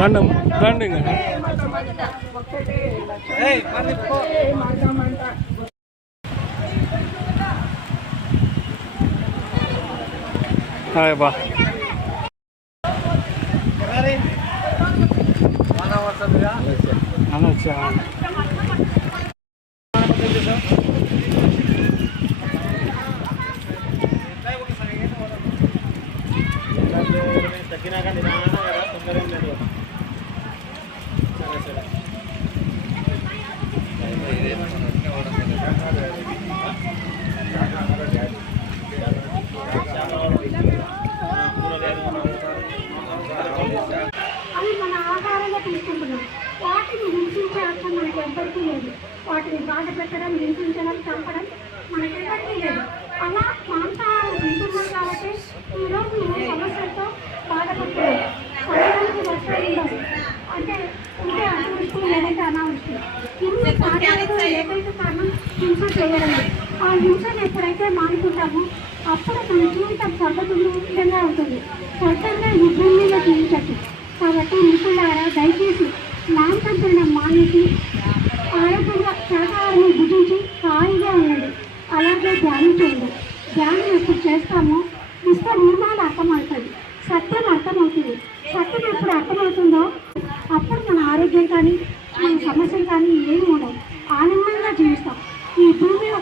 రండి రండి హాయ్ బా అనొచ్చా తగ్గినాక నిదానంగా కదా అవి మన ఆహారంగా తీసుకుంటున్నాం. వాటిని హింసించే అర్థం మనకి ఎవ్వరికీ లేదు. వాటిని బాధ పెట్టడం హింసించడం చంపడం మనకెవ్వరికీ లేదు. అలా మాంసాహారం తింటున్నాం కాబట్టి ఈరోజు ఉంటే అతివృష్టి లేదంటే అనావృష్టి ఇన్ని కారణాలకు ఏకైక కారణం హింస చేయడమే. ఆ హింసను ఎప్పుడైతే మానుకుంటామో అప్పుడు మన జీవితం స్వర్గతుల్యంగా ఉంటుంది? స్వర్గంగా భూమి మీద జీవించచ్చు కాబట్టి మిత్రులారా దయచేసి మాంసం తినడం మానేసి ఆరోగ్యంగా శాకాహారం భుజించి హాయిగా ఉండండి. అలాగే ధ్యానం చేయండి. ధ్యానం ఎప్పుడు చేస్తామో విశ్వ నియమాలు అర్థమవుతుంది సత్యం అర్థమవుతుంది. సత్యం ఎప్పుడు అర్థమవుతుందో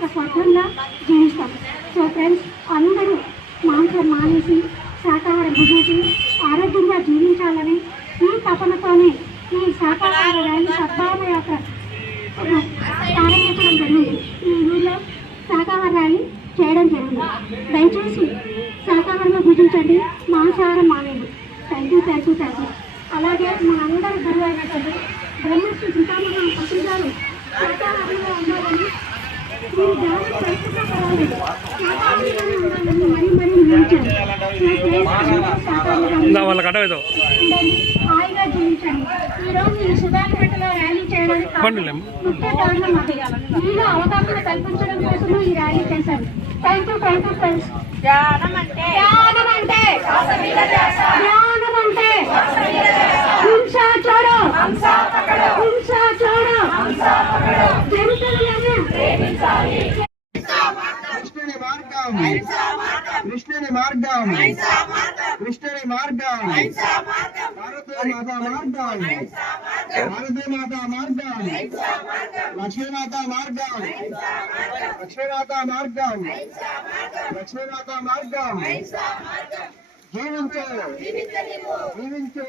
ఒక స్వర్గంగా జీవిస్తాం సో ఫ్రెండ్స్ అందరూ మాంసం మానేసి శాకాహారం భుజించి ఆరోగ్యంగా జీవించాలని ఈ తపనతోనే ఈ శాకాహార ర్యాలీ సద్భావ యాత్ర ప్రారంభించడం జరిగింది. ఈ ఊళ్ళో శాకాహార ర్యాలీ చేయడం జరిగింది. దయచేసి శాకాహారంలో భుజించండి మాంసాహారం మానేది thank you thank you thank you అలాగే మా అందరి గురువు అయినటువంటి బ్రహ్మశ్రీ సీతారామ పత్రి గారు కారణం- పండులేం ముఖ్య కారణం అది మీలో అవగాహన కల్పించడం కోసం ఈ ర్యాలీ చేశాను thank you thank you friends ధ్యానం అంటే మార్గం కృష్ణుని మార్గం కృష్ణుని మార్గం భారత మాత మార్గం భారత మాత మార్గం లక్ష్మీమాత మార్గం లక్ష్మీమాత మార్గం లక్ష్మీమాత మార్గం జీవించు జీవించు